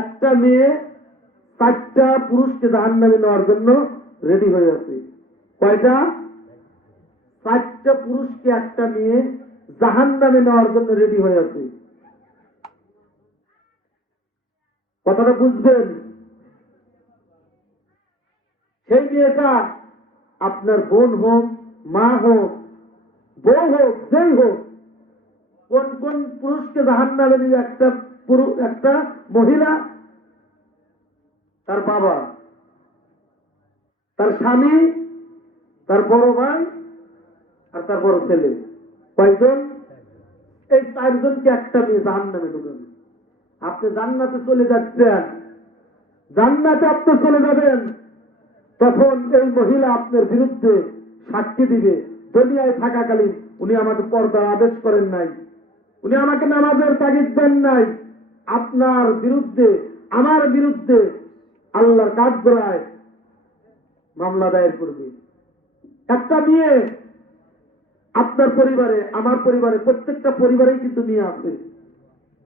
একটা মেয়ে 4টা পুরুষকে জাহান্নামে নেওয়ার জন্য রেডি হয়ে আছে। কয়টা? 4টা পুরুষকে একটা মেয়ে জাহান্নামে নেওয়ার জন্য রেডি হয়ে আছে। কথাটা বুঝবেন? সেই মেয়েটা আপনার বোন হোক, মা হোক, বউ হোক, যেই হোক, কোন কোন পুরুষকে জাহান্নামে নিয়ে একটা মহিলা, তার বাবা, তার স্বামী, তার বড় ভাই আর তার বড় ছেলে। কয়জন? এই 4জনকে একটা মেয়ে জাহান্নামে ঢুকাবে। আপনি জান্নাতে চলে যাচ্ছেন, জান্নাতে আপনি চলে যাবেন, তখন এই মহিলা আপনার বিরুদ্ধে সাক্ষী দিবে, দুনিয়ায় থাকাকালীন উনি আমাকে পর্দার আদেশ করেন নাই, উনি আমাকে নামাজের তাগিদ দেন নাই, আপনার বিরুদ্ধে, আমার বিরুদ্ধে আল্লাহর কাঠগড়ায় মামলা দায়ের করবে। একটা মেয়ে আপনার পরিবারে, আমার পরিবারে, প্রত্যেকটা পরিবারেই কিন্তু মেয়ে আছে,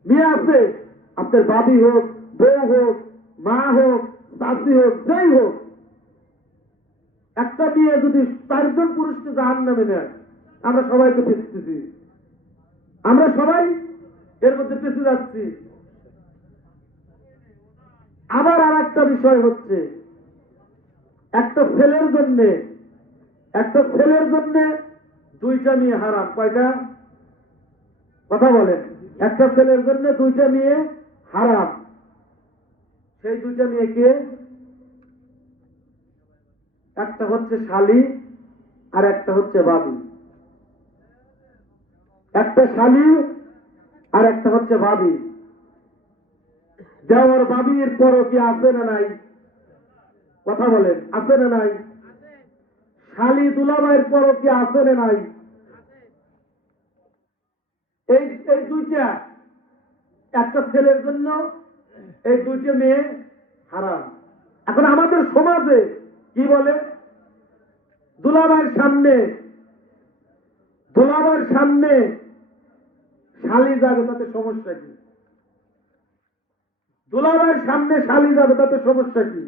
মেয়ে আছে। আপনার বাবি হোক, বউ হোক, মা হোক, চাষি হোক, যেই হোক, একটা মেয়ে যদি 4জন পুরুষকে জাহান্নামে নেয়, আমরা সবাই তো পেঁচতেছি, আমরা সবাই এর মধ্যে পেঁচে যাচ্ছি। আবার আর একটা বিষয় হচ্ছে, একটা ছেলের জন্য 2টা মেয়ে হারাম। কয়টা? কথা বলেন। একটা ছেলের জন্য 2টা মেয়ে হারাম। সেই 2টা মেয়েকে, একটা হচ্ছে শালী আর একটা হচ্ছে ভাবি। একটা শালী আর একটা হচ্ছে ভাবি। দেওয়ার ভাবির পরও কি আছে না নাই? কথা বলেন, আছে না নাই? শালী দুলাভাইয়ের পরও কি আছে না নাই? এই এই 2টা, একটা ছেলের জন্য এই 2টা মেয়ে হারাম। এখন আমাদের সমাজে কি বলে? দুলাভাইয়ের সামনে শালী যাবে, তাতে সমস্যা কি? দুলাভাইয়ের সামনে শালী যাবে, তাতে সমস্যা কি?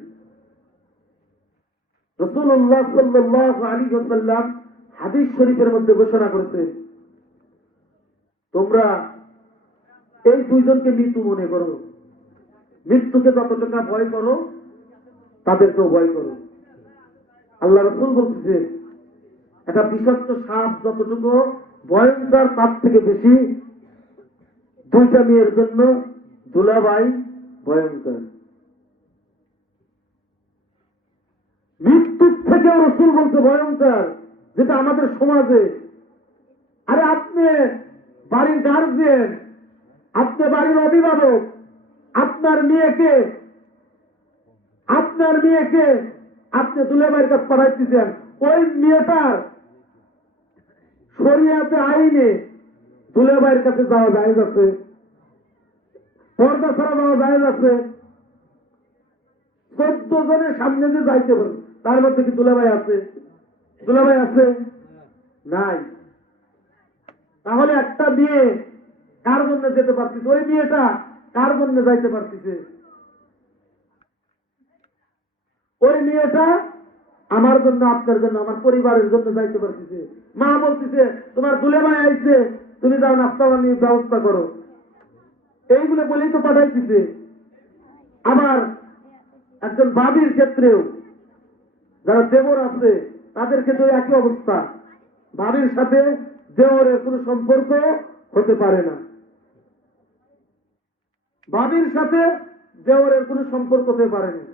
রাসূলুল্লাহ সাল্লাল্লাহু আলাইহি ওয়াসাল্লাম হাদিস শরীফের মধ্যে ঘোষণা করেছেন, তোমরা এই 2জনকে মৃত্যু মনে করো, মৃত্যুকে যতটুকু ভয় করো তাদেরকেও ভয় করো। আল্লাহ রাসূল বলতেছে, একটা বিষাক্ত সাপ যতটুকু ভয়ঙ্কর, তার থেকে বেশি 2টা মেয়ের জন্য দুলাভাই ভয়ঙ্কর। মৃত্যুর থেকেও রাসূল বলতে ভয়ঙ্কর, যেটা আমাদের সমাজে। আরে আপনি বাড়ির গার্জিয়ান, আপনি বাড়ির অভিভাবক, আপনার মেয়েকে আপনি দুলাভাইয়ের কাছে পাঠাইতেছেন, ওই মেয়েটার শরিয়াতে আইনে দুলাভাইয়ের কাছে যাওয়া জায়েজ আছে, পর্দা ছাড়া যাওয়া জায়েজ আছে। 14 জনের সামনে যে যাইতে পারে, তার মধ্যে কি দুলাভাই আছে? দুলাভাই আছে? নাই। তাহলে একটা মেয়ে কার জন্য যেতে পারতেছে? ওই মেয়েটা কার জন্য যাইতে পারতেছে? ওই মেয়েটা আমার জন্য, আপনার জন্য, আমার পরিবারের জন্য যাইতে পারতেছে। মা বলতেছে, তোমার দুলাভাই আইছে, তুমি যাও নাস্তা বানিয়ে ব্যবস্থা করো, এইগুলো বলেই তো পাঠাইতেছে। আবার একজন ভাবির ক্ষেত্রেও, যারা দেবর আছে তাদের ক্ষেত্রে একই অবস্থা। ভাবির সাথে দেওরের কোনো সম্পর্ক হতে পারে না, ভাবির সাথে দেওরের কোনো সম্পর্ক হতে পারে না।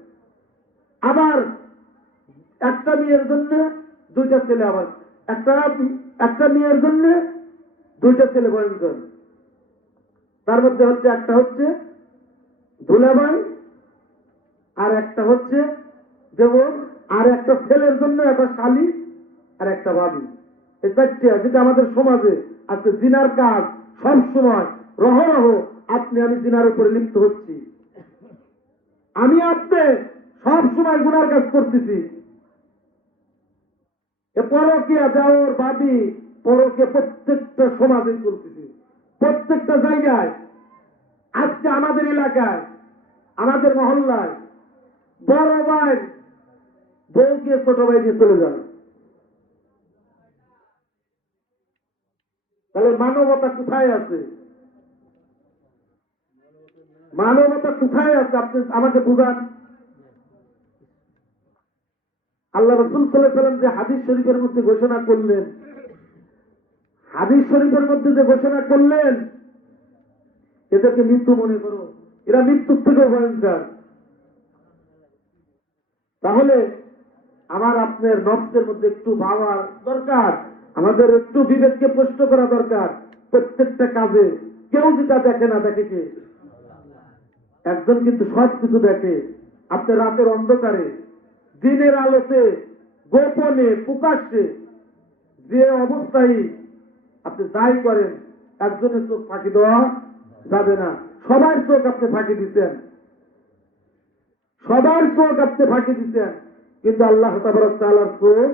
আবার একটা মেয়ের জন্য 2টা ছেলে, আবার একটা মেয়ের জন্য 2টা ছেলে ভয়ঙ্কর। তার মধ্যে হচ্ছে, একটা হচ্ছে দুলাভাই আর একটা হচ্ছে দেবর, আর একটা ছেলের জন্য একটা শালী আর একটা ভাবি। এই 4টা, যেটা আমাদের সমাজে আজকে জিনার কাজ সব সময় রহরহ আমি জিনার উপরে লিপ্ত হচ্ছি, আমি আপনি সব সময় গুনার কাজ করতেছি। পরকীয়া, দেওর ভাবি, পরকীয়া প্রত্যেকটা সমাজে চলতেছে, প্রত্যেকটা জায়গায়। আজকে আমাদের এলাকায় আমাদের মহল্লায় বড় ভাই বউকে ছোট ভাই নিয়ে চলে যান। তাহলে মানবতা কোথায় আছে? মানবতা কোথায় আছে? আপনি আমাকে বুঝান। আল্লাহ রাসূল সাল্লাল্লাহু আলাইহি ওয়াসাল্লাম যে হাদিস শরীফের মধ্যে ঘোষণা করলেন, হাদিস শরীফের মধ্যে যে ঘোষণা করলেন, এদেরকে মৃত্যু মনে করো, এরা মৃত্যুর থেকেও ভয়ঙ্কর। তাহলে আমার আপনার নফসের মধ্যে একটু ভাবার দরকার, আমাদের একটু বিবেককে প্রশ্ন করা দরকার। প্রত্যেকটা কাজে কেউ যেটা দেখে না, দেখে কে? একজন কিন্তু সব কিছু দেখে। আপনি রাতের অন্ধকারে, দিনের আলোতে, গোপনে, প্রকাশ্যে, যে অবস্থায় আপনি যাই করেন, একজনের চোখ ফাঁকি দেওয়া যাবে না। সবার চোখ আপনি ফাঁকি দিচ্ছেন, সবার চোখ আপনি ফাঁকি দিচ্ছেন, কিন্তু আল্লাহ তাবারক তাআলার চোখ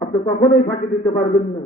আপনি কখনোই ফাঁকি দিতে পারবেন না।